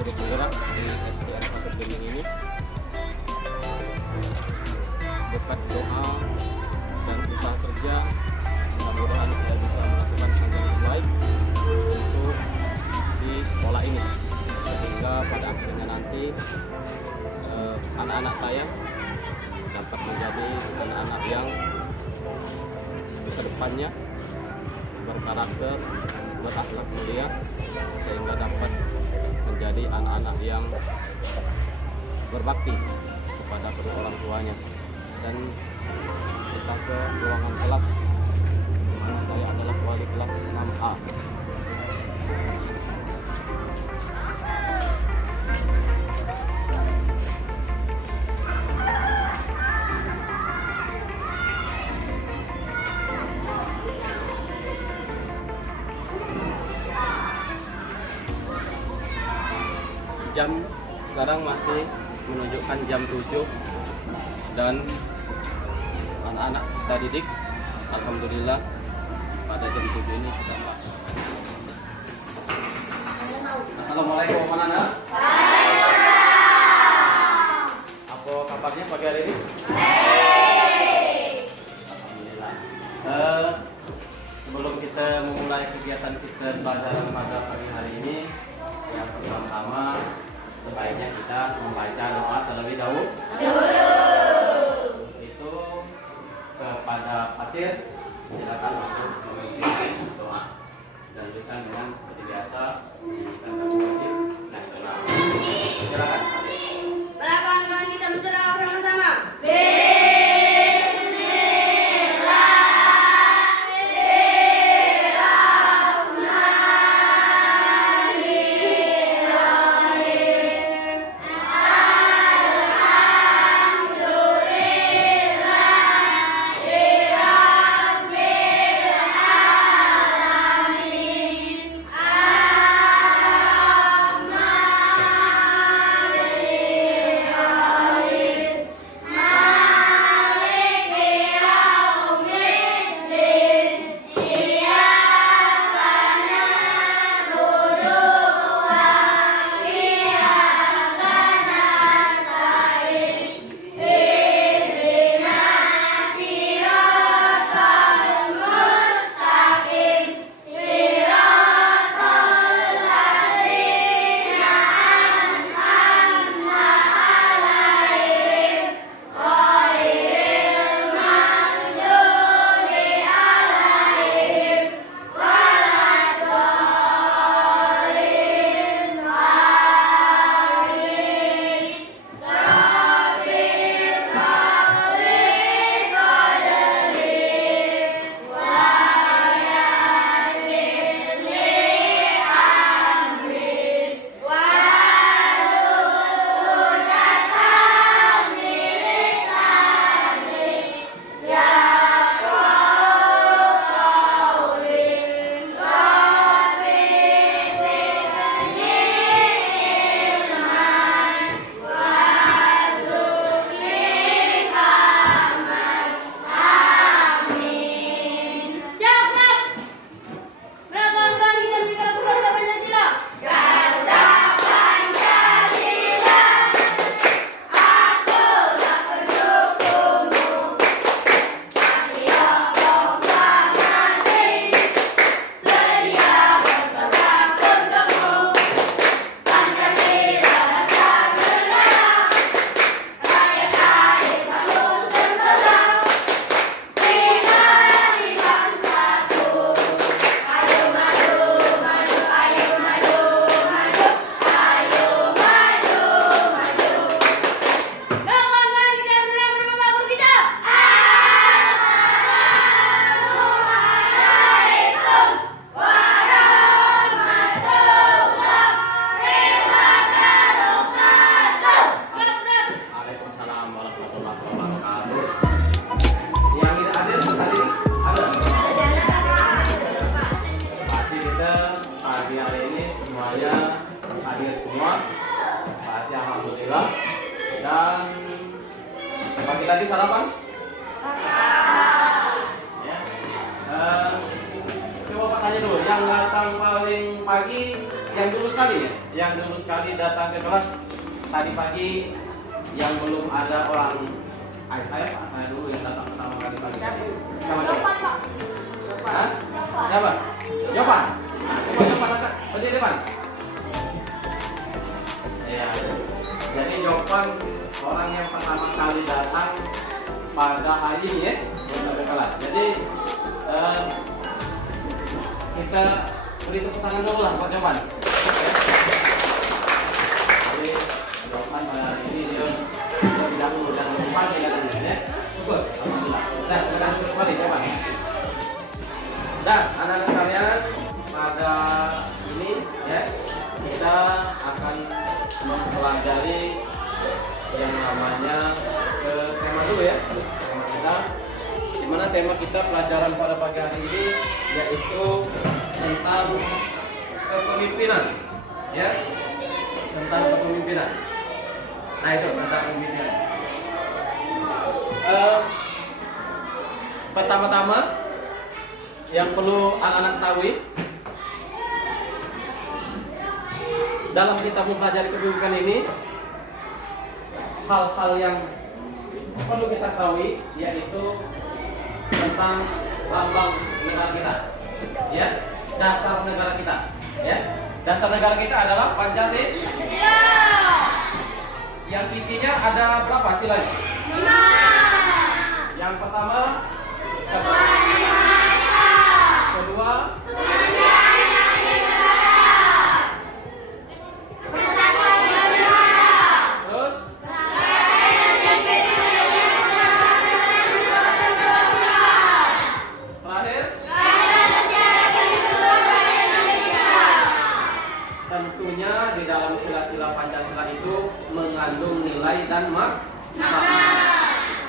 guru penggerak di SDN 1 Bening ini. Berkat doa dan usaha kerja, mudah-mudahan saya bisa melakukan hal yang terbaik untuk di sekolah ini, sehingga pada akhirnya nanti anak-anak saya dapat menjadi anak-anak yang kedepannya berkarakter, berakhlak mulia, sehingga dapat menjadi anak-anak yang berbakti kepada kedua orang tuanya. Dan kita ke ruangan kelas, di mana saya adalah wali kelas 6A. Jam sekarang masih menunjukkan jam 7 dan anak-anak kita didik, alhamdulillah pada jam 7 ini sudah masuk. Assalamualaikum anak-anak. Apa kabarnya pagi hari ini? Alhamdulillah. Sebelum kita memulai kegiatan kita pelajaran pada pagi hari ini, yang pertama sebaiknya kita membaca doa terlebih dahulu. Itu kepada Fatir, silakan untuk memimpin doa. Lanjutkan dengan seperti biasa kita wajib nasional. Silakan Fatir. Perkenalkan kita berdoa bersama-sama. Pagi tadi sarapan? Ya. Coba Bapak tanya dulu, yang datang paling pagi, yang dulu sekali ya? Yang dulu sekali datang ke kelas tadi pagi, yang belum ada orang. Ayo saya Pak, saya dulu yang datang pertama kali pagi. Sama Jopan, Pak. Hah? Jopan. Siapa? Jopan. Nah, coba Jopan angkat, berdiri depan. Ya. Jadi Jopan orang yang pertama kali datang pada hari ini ya, untuk ke kelas. Jadi kita beri tepuk tangan dulu lah buat Jopan. Jadi Jopan pada hari ini dia lebih dahulu dan lebih pagi katanya ya. Syukur, alhamdulillah. Nah, sekarang terus balik Jopan. Dan anak-anak sekalian, pada ini ya kita akan mempelajari yang namanya tema dulu ya, tema kita. Dimana tema kita pelajaran pada pagi hari ini yaitu tentang kepemimpinan, ya, tentang kepemimpinan. Nah itu tentang kepemimpinan. Pertama-tama yang perlu anak-anak ketahui dalam kita mempelajari kepemimpinan ini, hal-hal yang perlu kita ketahui yaitu tentang lambang negara kita, ya, dasar negara kita, ya. Dasar negara kita adalah Pancasila. Yang isinya ada berapa silanya? 5. Yang pertama, kedua, terus terakhir, tentunya di dalam sila-sila Pancasila itu mengandung nilai dan makna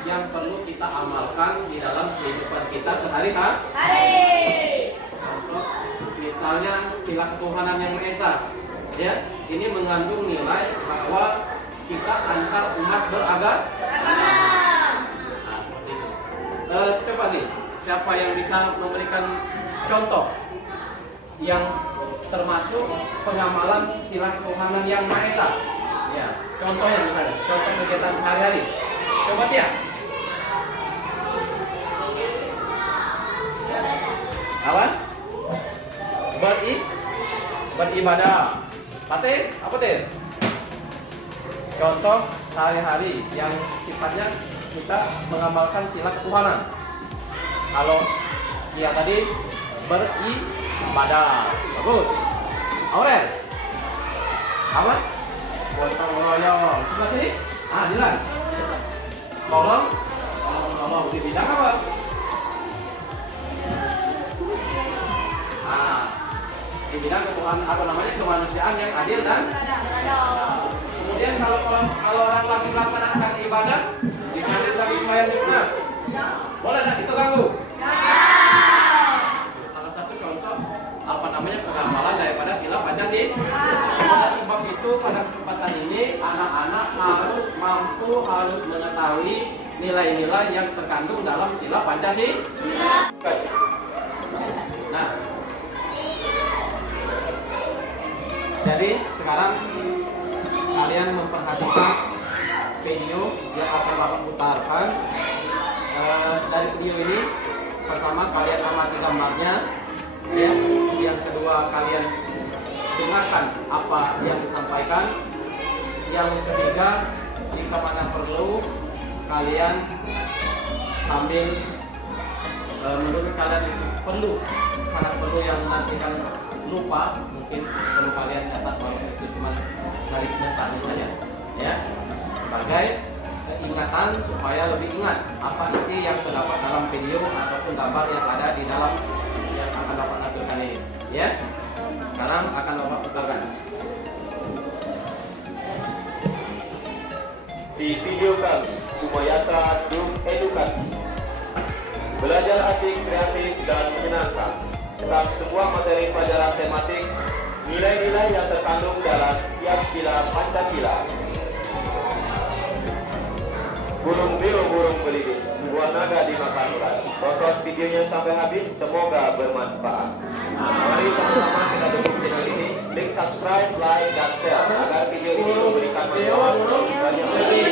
yang perlu kita amalkan di dalam kehidupan kita sehari-hari. Contoh, misalnya sila ketuhanan yang Maha Esa, ya, ini mengandung nilai bahwa kita antar umat beragama. Nah, seperti itu. Coba nih, siapa yang bisa memberikan contoh yang termasuk pengamalan sila ketuhanan yang Maha Esa? Ya, contohnya misalnya, contoh kegiatan sehari-hari. Coba Tia. Apa? Beribadah. Pate, apa deh? Contoh sehari-hari yang sifatnya kita mengamalkan sila ketuhanan. Kalau dia tadi beribadah, bagus. Aurel, apa? Gotong royong. Sebelah sini. Ah, Dilan. Tolong di bidang apa? Di bidang kemanusiaan yang adil dan kemudian kalau orang lagi melaksanakan ibadah bisa lagi sembahyang di mana? Boleh nggak itu ganggu? Salah satu contoh pengamalan daripada sila Pancasila. Pada sebab itu pada kesempatan ini anak-anak harus mengetahui nilai-nilai yang terkandung dalam sila Pancasila. Nah, jadi sekarang kalian memperhatikan video yang akan Bapak putarkan. Dari video ini, pertama kalian amati gambarnya, ya. Yang kedua kalian dengarkan apa yang disampaikan. Yang ketiga, jika mana perlu kalian sambil menurut kalian itu sangat perlu yang nanti kan lupa, mungkin perlu kalian catat walaupun itu cuma garis besarnya saja, ya, sebagai ingatan supaya lebih ingat apa isi yang terdapat dalam video ataupun gambar yang ada di dalam yang akan Bapak tampilkan ini, ya. Sekarang akan Bapak putarkan. Di video kami, Sumayasa Group Edukasi, belajar asik, kreatif, dan menyenangkan tentang sebuah materi pelajaran tematik nilai-nilai yang terkandung dalam tiap sila Pancasila. Burung beo burung belibis, sebuah naga dimakan ular. Tonton videonya sampai habis, semoga bermanfaat. Mari sama-sama kita dukung channel ini. Klik subscribe, like, dan share agar video ini memberikan manfaat bagi yang lebih.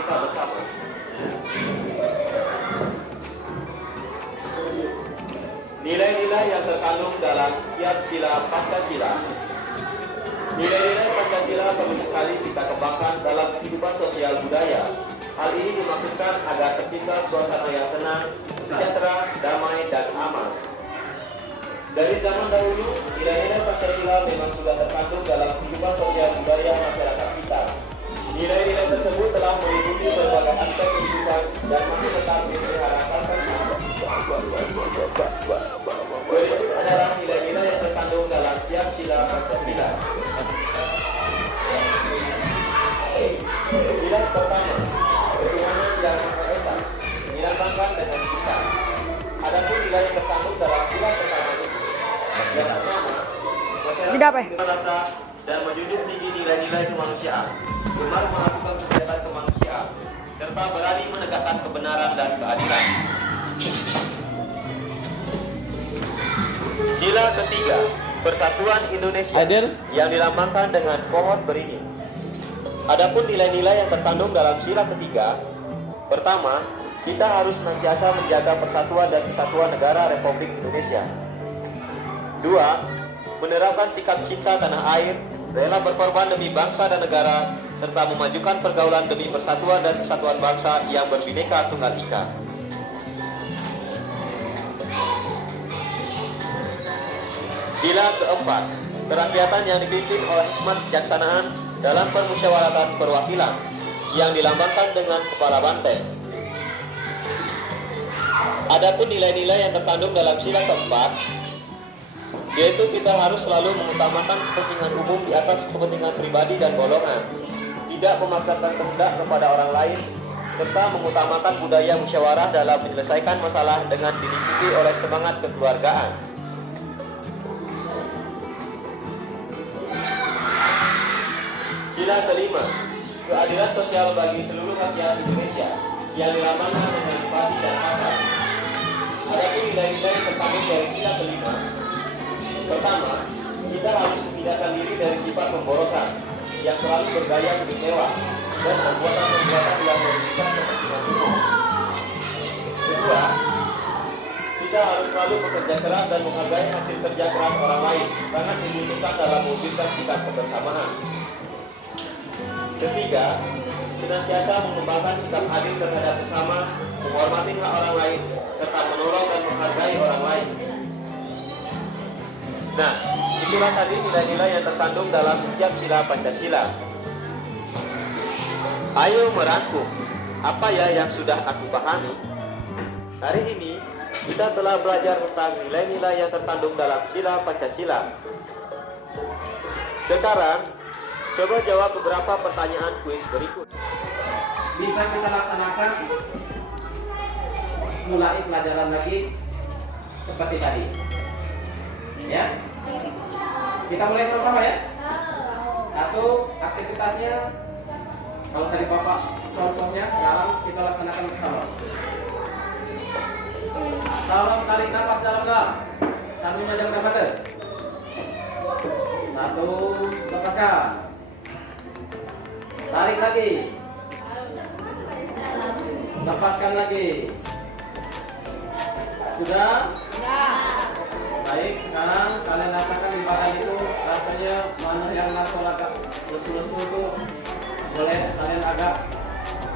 Kita bersama. Nilai-nilai yang terkandung dalam tiap sila Pancasila. Nilai-nilai Pancasila perlu sekali kita kembangkan dalam kehidupan sosial budaya. Hal ini dimaksudkan agar tercipta suasana yang tenang, sejahtera, damai, dan aman. Dari zaman dahulu, nilai-nilai Pancasila memang sudah terkandung dalam kehidupan sosial budaya masyarakat kita. Nilai-nilai tersebut telah meliputi berbagai aspek kehidupan dan masih tetap dipelihara sampai saat ini. Berikut adalah nilai-nilai yang terkandung dalam tiap sila Pancasila. Sila pertama, ketuhanan yang Maha Esa, dilambangkan dengan kita. Adapun nilai yang terkandung dalam sila pertama itu, yang pertama, masyarakat merasa dan menjunjung tinggi nilai-nilai kemanusiaan, gemar melakukan kegiatan kemanusiaan, serta berani menegakkan kebenaran dan keadilan. Sila ketiga, Persatuan Indonesia, yang dilambangkan dengan pohon beringin. Adapun nilai-nilai yang terkandung dalam sila ketiga, pertama, kita harus senantiasa menjaga persatuan dan kesatuan negara Republik Indonesia. Dua, menerapkan sikap cinta tanah air, rela berkorban demi bangsa dan negara, serta memajukan pergaulan demi persatuan dan kesatuan bangsa yang berbineka tunggal ika. Sila keempat, kerakyatan yang dipimpin oleh hikmat kejaksanaan dalam permusyawaratan perwakilan, yang dilambangkan dengan kepala banteng. Adapun nilai-nilai yang terkandung dalam sila keempat, yaitu kita harus selalu mengutamakan kepentingan umum di atas kepentingan pribadi dan golongan, tidak memaksakan kehendak kepada orang lain, serta mengutamakan budaya musyawarah dalam menyelesaikan masalah dengan diikuti oleh semangat kekeluargaan. Sila kelima, keadilan sosial bagi seluruh rakyat Indonesia, yang dilambangkan dengan padi dan kata. Adapun nilai-nilai yang terkandung dari sila kelima, pertama, kita harus memindahkan diri dari sifat pemborosan yang selalu bergaya hidup mewah dan perbuatan-perbuatan yang merugikan kepentingan umum. Kedua, kita harus selalu bekerja keras dan menghargai hasil kerja keras orang lain, sangat dibutuhkan dalam mewujudkan sikap kebersamaan. Ketiga, senantiasa mengembangkan sikap adil terhadap sesama, menghormati hak orang lain, serta menolong dan menghargai orang lain. Nah, itulah tadi nilai-nilai yang terkandung dalam setiap sila Pancasila. Ayo merangkum, apa ya yang sudah aku pahami? Hari ini, kita telah belajar tentang nilai-nilai yang terkandung dalam sila Pancasila. Sekarang, coba jawab beberapa pertanyaan kuis berikut. Bisa kita laksanakan mulai pelajaran lagi seperti tadi. Ya. Kita mulai sama-sama ya. Satu, aktivitasnya kalau tadi Bapak contohnya, sekarang kita laksanakan bersama. Tolong tarik nafas dalam-dalam. Satu menjam mata. Satu, lepaskan. Tarik lagi. Lepaskan lagi. Sudah? Baik, sekarang kalian rasakan di badan itu rasanya mana yang langsung agak lesu-lesu itu boleh kalian agak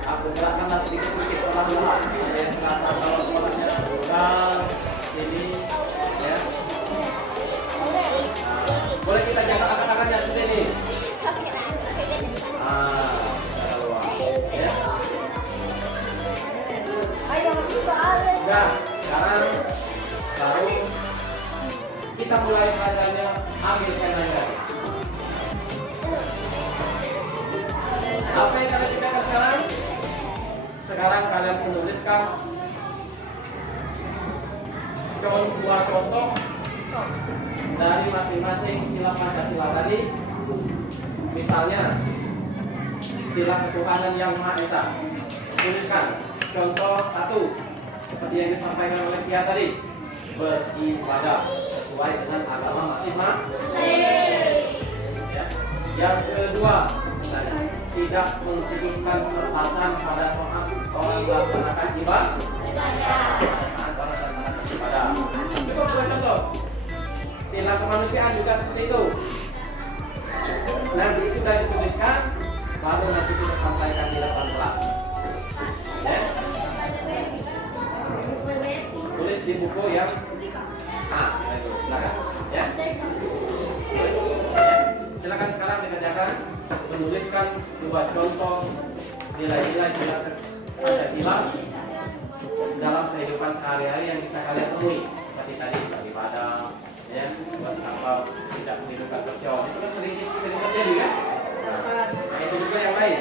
aku gerakkanlah sedikit-sedikit perlahan-lahan. Kalian terasa kalau suaranya bukan ini ya. Boleh kita jaga angkat-angkatnya seperti ini. Ya. Nah, sekarang baru kita mulai belajarnya ambil penanya. Apa yang kalian kerjakan sekarang? Sekarang kalian menuliskan dua contoh dari masing-masing sila Pancasila tadi. Misalnya sila ketuhanan yang Maha Esa. Tuliskan contoh 1 seperti yang disampaikan oleh Kia tadi, beribadah sesuai dengan agama masing-masing. Ya. Yang kedua, tidak menunjukkan perasaan pada saat orang melaksanakan ibadah. Saat orang melaksanakan ibadah. Cukup dua contoh. Sila kemanusiaan juga seperti itu. Nanti sudah dituliskan, baru nanti kita sampaikan di depan kelas. Ya. Tulis di buku yang silakan. Ya. Silakan sekarang dikerjakan menuliskan 2 contoh nilai-nilai sila Pancasila dalam kehidupan sehari-hari yang bisa kalian temui seperti tadi beribadah, ya, buat apa tidak menghidupkan kecoa, itu kan sering terjadi kan? Nah, itu juga yang lain.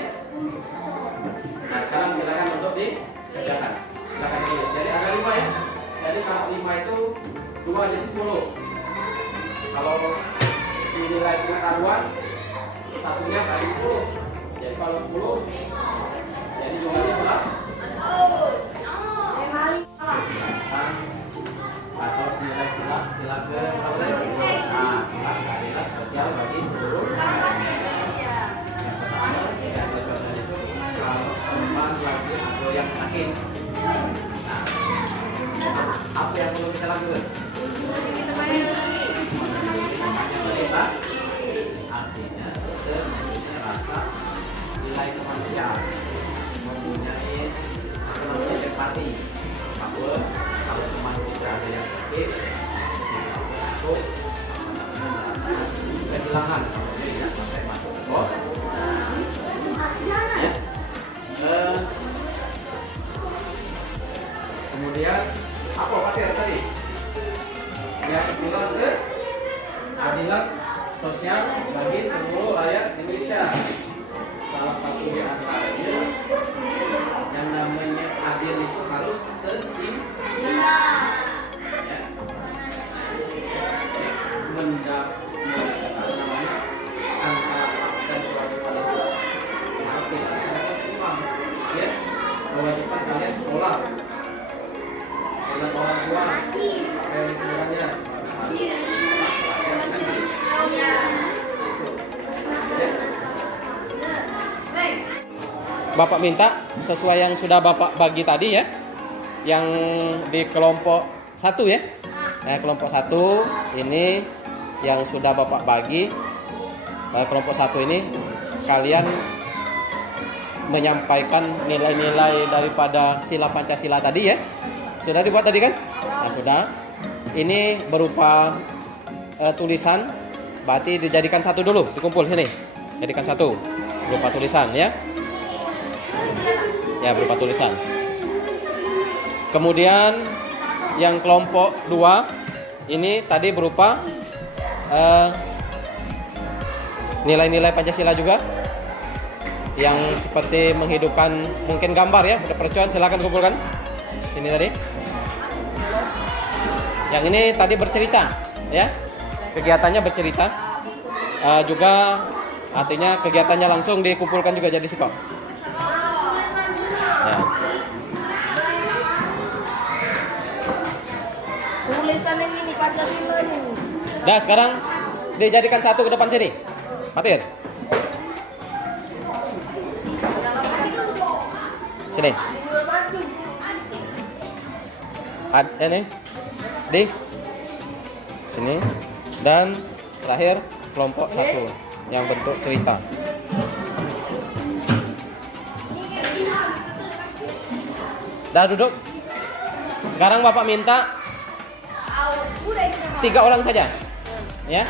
Nah, sekarang silakan untuk dikerjakan. Silakan tulis. Jadi ada 5 ya. Jadi kalau 5 itu 2 jadi 10. Kalau nilai pengetahuan satunya kali 10. Jadi kalau 10 jadi jumlahnya berapa? Atau nilai sila ke sila keadilan sosial bagi seluruh manusia. Yang pertama itu kalau teman lagi atau yang sakit. Nah, apa yang perlu kita lakukan? Artinya rasa nilai kemanusiaan, mempunyai empati bahwa kalau teman kita ada yang sakit, untuk kehilangan kalau tidak sampai masuk ke bawah. Ya. Kemudian apa materi tadi? Yang bilang ke keadilan sosial bagi seluruh rakyat Indonesia. Salah satu di antaranya yang namanya adil itu harus seimbang. Ya. Namanya antara hak dan kewajiban itu harus dilaksanakan seimbang. Ya. Kewajiban kalian sekolah dengan orang tua, apa yang sebenarnya Bapak minta sesuai yang sudah Bapak bagi tadi ya, yang di kelompok 1 ya. Nah, kelompok 1 ini yang sudah Bapak bagi, kelompok 1 ini kalian menyampaikan nilai-nilai daripada sila Pancasila tadi ya. Sudah dibuat tadi kan? Nah, sudah. Ini berupa tulisan, berarti dijadikan 1 dulu, dikumpul sini. Jadikan 1 berupa tulisan ya. Ya, berupa tulisan. Kemudian yang kelompok 2 ini tadi berupa nilai-nilai Pancasila juga, yang seperti menghidupkan mungkin gambar ya, percuan, silakan kumpulkan. Ini tadi. Yang ini tadi bercerita ya. Kegiatannya bercerita. Juga artinya kegiatannya langsung dikumpulkan juga jadi sikap. Ya. Tulisan ini Pancasila ini. Nah, sekarang dijadikan 1 ke depan sini. Patir. Sini. Ini di sini, dan terakhir kelompok 1 yang bentuk cerita. Dah duduk. Sekarang Bapak minta 3 orang saja ya,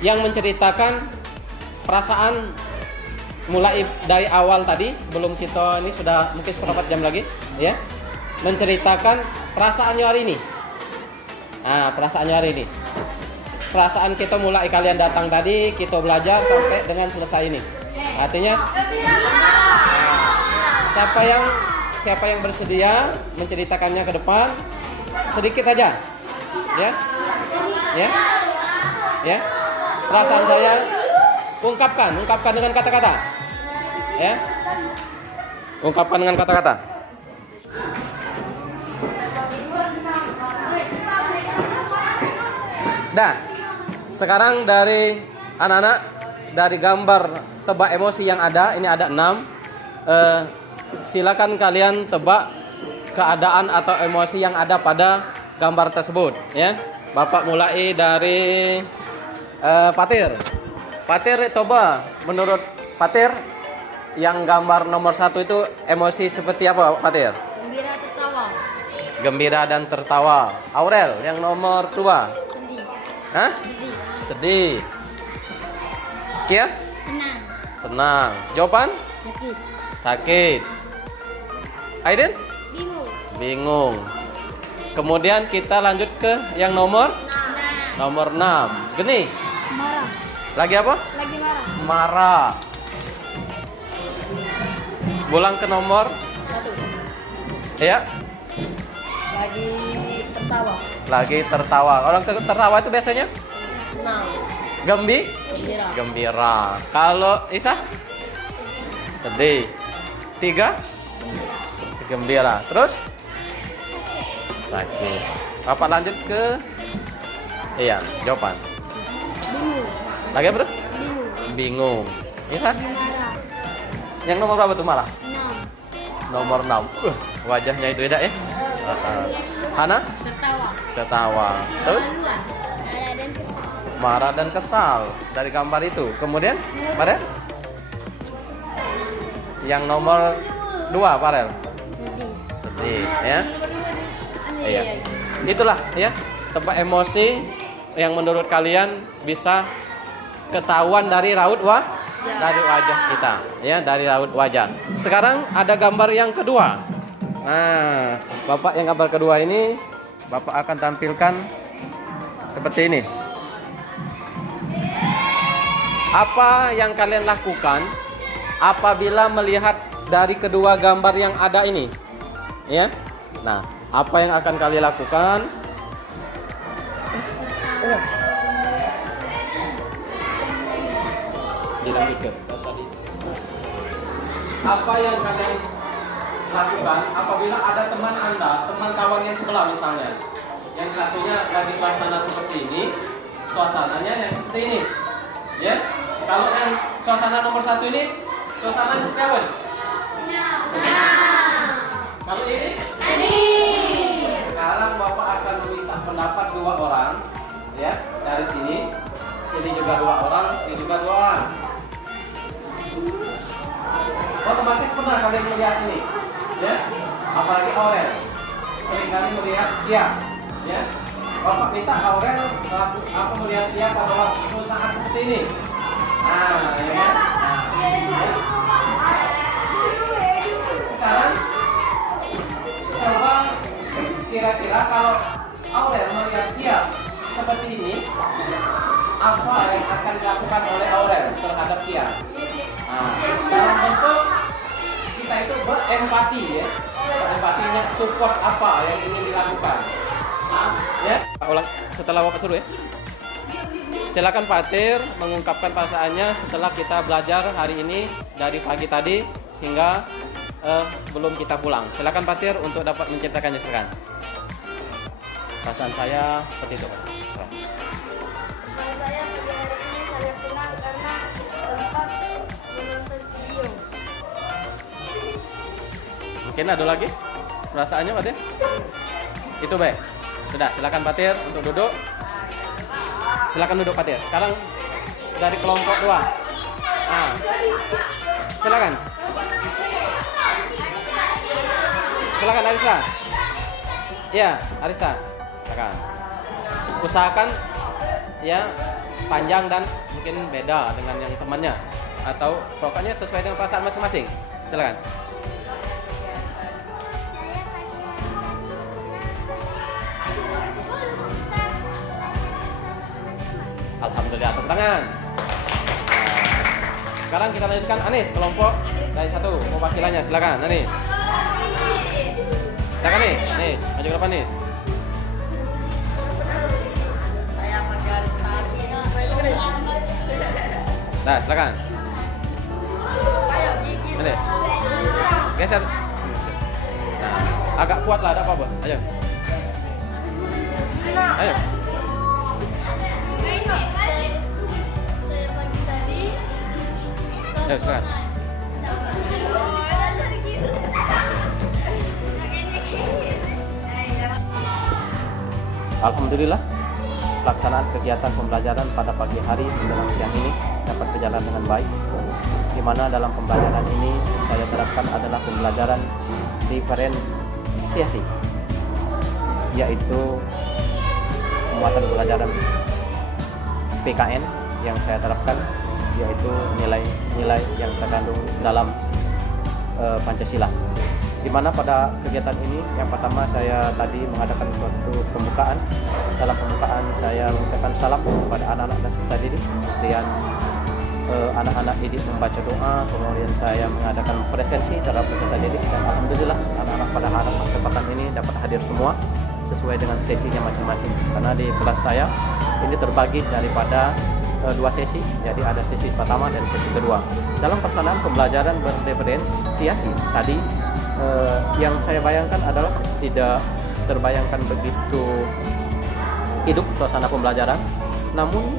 yang menceritakan perasaan mulai dari awal tadi, sebelum kita ini sudah mungkin seperempat jam lagi ya, menceritakan perasaannya hari ini. Nah, perasaannya hari ini, perasaan kita mulai kalian datang tadi, kita belajar sampai dengan selesai ini. Artinya siapa yang bersedia menceritakannya ke depan, sedikit saja ya, ya, ya. Perasaan saya ungkapkan dengan kata-kata. Ya. Ungkapkan dengan kata-kata. Dah. Sekarang dari anak-anak, dari gambar tebak emosi yang ada, ini ada 6. Silakan kalian tebak keadaan atau emosi yang ada pada gambar tersebut, ya. Bapak mulai dari Patir. Patir, coba menurut Patir yang gambar nomor 1 itu emosi seperti apa, Patir? Gembira tertawa. Gembira dan tertawa. Aurel yang nomor 2. Sedih. Hah? Sedih. Sedih. Kia? Senang. Senang. Jawaban? Sakit. Sakit. Aiden? Bingung. Bingung. Kemudian kita lanjut ke yang nomor 6. Geni. Marah. Lagi apa? Lagi marah. Marah. Pulang ke nomor 1. ya. Lagi tertawa. Lagi tertawa. Orang tertawa itu biasanya Senang. Gembira. Gembira. Kalau Isa? Sedih. 3? Gembira. Terus? Sakit. Bapak lanjut ke jawaban. Bingung. Lagi apa tuh? Bingung. Bingung. Isa? Marah. Yang nomor berapa tuh malah? 6. Nomor 6. Wajahnya itu beda ya. Hana? Tertawa. Tertawa. Terus? Luas. Marah dan kesal. Marah dan kesal dari gambar itu. Kemudian, Farel? Yang nomor 2, Farel. Sedih. Sedih, ya. Iya. Iya. Itulah ya, tebak emosi yang menurut kalian bisa ketahuan dari raut dari wajah kita, ya, dari raut wajah. Sekarang ada gambar yang kedua. Nah, Bapak yang gambar kedua ini Bapak akan tampilkan seperti ini. Apa yang kalian lakukan apabila melihat dari kedua gambar yang ada ini? Ya. Nah, apa yang akan kalian lakukan? Apa yang kalian lakukan apabila ada teman Anda, teman kawan yang sebelah misalnya, yang satunya lagi suasana seperti ini, suasananya yang seperti ini, ya? Kalau yang suasana nomor 1 ini, suasananya seperti apa? Kalau ini? Sekarang Bapak akan meminta pendapat 2 orang, ya, dari sini. Sini juga 2 orang, sini juga 2 orang. Otomatis pernah kalian melihat ini, ya, apalagi Aurel seringkali melihat dia, ya. Bapak minta Aurel melihat dia pada waktu saat seperti ini. Nah, ya kan? Sekarang coba kira-kira kalau Aurel melihat dia seperti ini, apa yang akan dilakukan oleh Aurel terhadap dia? Nah, dalam bentuk kita itu berempati, ya. Berempatinya support apa yang ingin dilakukan. Ya, ulang setelah Bapak suruh, ya. Silakan Patir mengungkapkan perasaannya setelah kita belajar hari ini dari pagi tadi hingga sebelum kita pulang. Silakan Patir untuk dapat menceritakannya sekarang. Perasaan saya seperti itu, Pak. Saya pagi hari ini saya senang karena sempat menonton video. Mungkin ada lagi perasaannya, Patir? Itu baik. Sudah, silakan Patir untuk duduk. Silakan duduk Patir. Sekarang dari kelompok 2. Nah, silakan. Silakan Arista. Iya, Arista. Silakan. Usahakan ya panjang dan mungkin beda dengan yang temannya atau pokoknya sesuai dengan perasaan masing-masing. Silakan. Alhamdulillah, tepuk tangan. Sekarang kita lanjutkan Anis, kelompok dari 1 perwakilannya. Silakan Anis. Silakan nih, Anis, maju ke depan Anis. Saya pagi hari tadi Nah, silakan. Ini. Geser. Nah, agak kuat lah, ada apa-apa. Ayo. Ayo. Saya pagi tadi. Ayo, silakan. Alhamdulillah, pelaksanaan kegiatan pembelajaran pada pagi hari menjelang siang ini dapat berjalan dengan baik. Di mana dalam pembelajaran ini saya terapkan adalah pembelajaran diferensiasi, yaitu muatan pelajaran PKN yang saya terapkan, yaitu nilai-nilai yang terkandung dalam Pancasila. Di mana pada kegiatan ini yang pertama saya tadi mengadakan suatu pembukaan. Dalam pembukaan saya mengucapkan salam kepada anak-anak dan peserta didik. Kemudian anak-anak didik membaca doa, kemudian saya mengadakan presensi terhadap peserta didik, dan alhamdulillah anak-anak pada kesempatan ini dapat hadir semua sesuai dengan sesinya masing-masing. Karena di kelas saya ini terbagi daripada dua sesi, jadi ada sesi pertama dan sesi kedua. Dalam pelaksanaan pembelajaran berdiferensiasi tadi, yang saya bayangkan adalah tidak terbayangkan begitu hidup suasana pembelajaran. Namun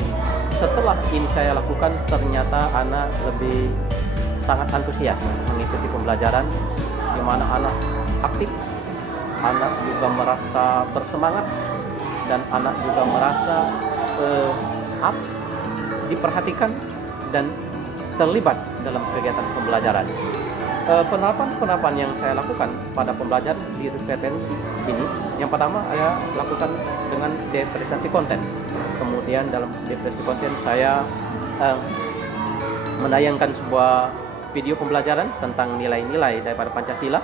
setelah ini saya lakukan, ternyata anak lebih sangat antusias mengikuti pembelajaran, di mana anak aktif, anak juga merasa bersemangat, dan anak juga merasa diperhatikan dan terlibat dalam kegiatan pembelajaran. Penerapan yang saya lakukan pada pembelajaran di diferensi ini, yang pertama saya lakukan dengan diferensiasi konten. Kemudian dalam diferensiasi konten saya menayangkan sebuah video pembelajaran tentang nilai-nilai daripada Pancasila.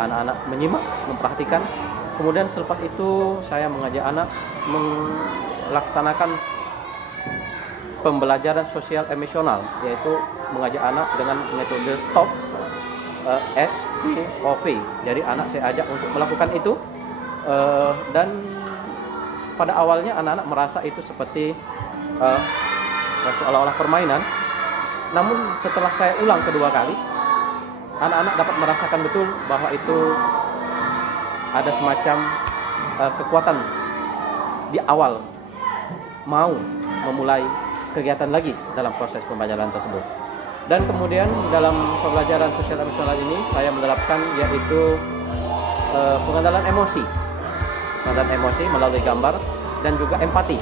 Anak-anak menyimak, memperhatikan. Kemudian selepas itu saya mengajak anak melaksanakan pembelajaran sosial emosional, yaitu mengajak anak dengan metode STOP, STOP. Jadi anak saya ajak untuk melakukan itu, dan pada awalnya anak-anak merasa itu seperti seolah-olah permainan. Namun setelah saya ulang kedua kali, anak-anak dapat merasakan betul bahwa itu ada semacam kekuatan di awal mau memulai kegiatan lagi dalam proses pembelajaran tersebut. Dan kemudian dalam pembelajaran sosial emosional ini saya menerapkan yaitu pengenalan emosi melalui gambar dan juga empati.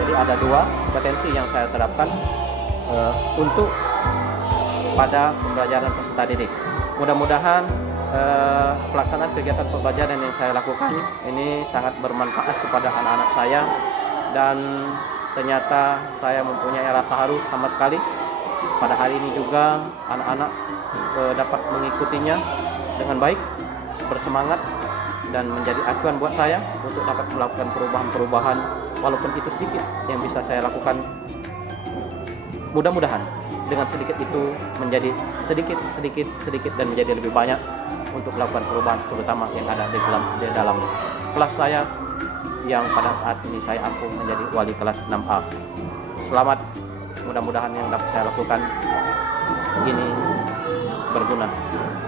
Jadi ada dua kompetensi yang saya terapkan untuk pada pembelajaran peserta didik. Mudah-mudahan pelaksanaan kegiatan pembelajaran yang saya lakukan ini sangat bermanfaat kepada anak-anak saya, dan ternyata saya mempunyai rasa haru sama sekali. Pada hari ini juga anak-anak dapat mengikutinya dengan baik, bersemangat, dan menjadi acuan buat saya untuk dapat melakukan perubahan-perubahan walaupun itu sedikit yang bisa saya lakukan. Mudah-mudahan dengan sedikit itu menjadi sedikit dan menjadi lebih banyak untuk melakukan perubahan, terutama yang ada di dalam kelas saya yang pada saat ini saya ampuh menjadi wali kelas 6A. Selamat, mudah-mudahan yang dapat saya lakukan ini berguna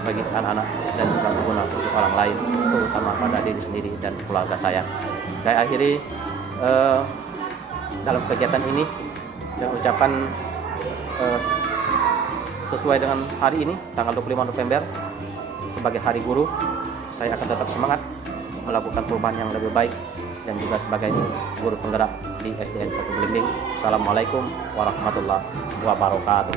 bagi anak-anak dan juga berguna untuk orang lain, terutama pada diri sendiri dan keluarga saya. Saya akhiri dalam kegiatan ini dengan ucapan sesuai dengan hari ini, tanggal 25 November, sebagai Hari Guru, saya akan tetap semangat melakukan perubahan yang lebih baik, dan juga sebagai guru penggerak di SDN 1 Belimbing. Assalamualaikum warahmatullahi wabarakatuh.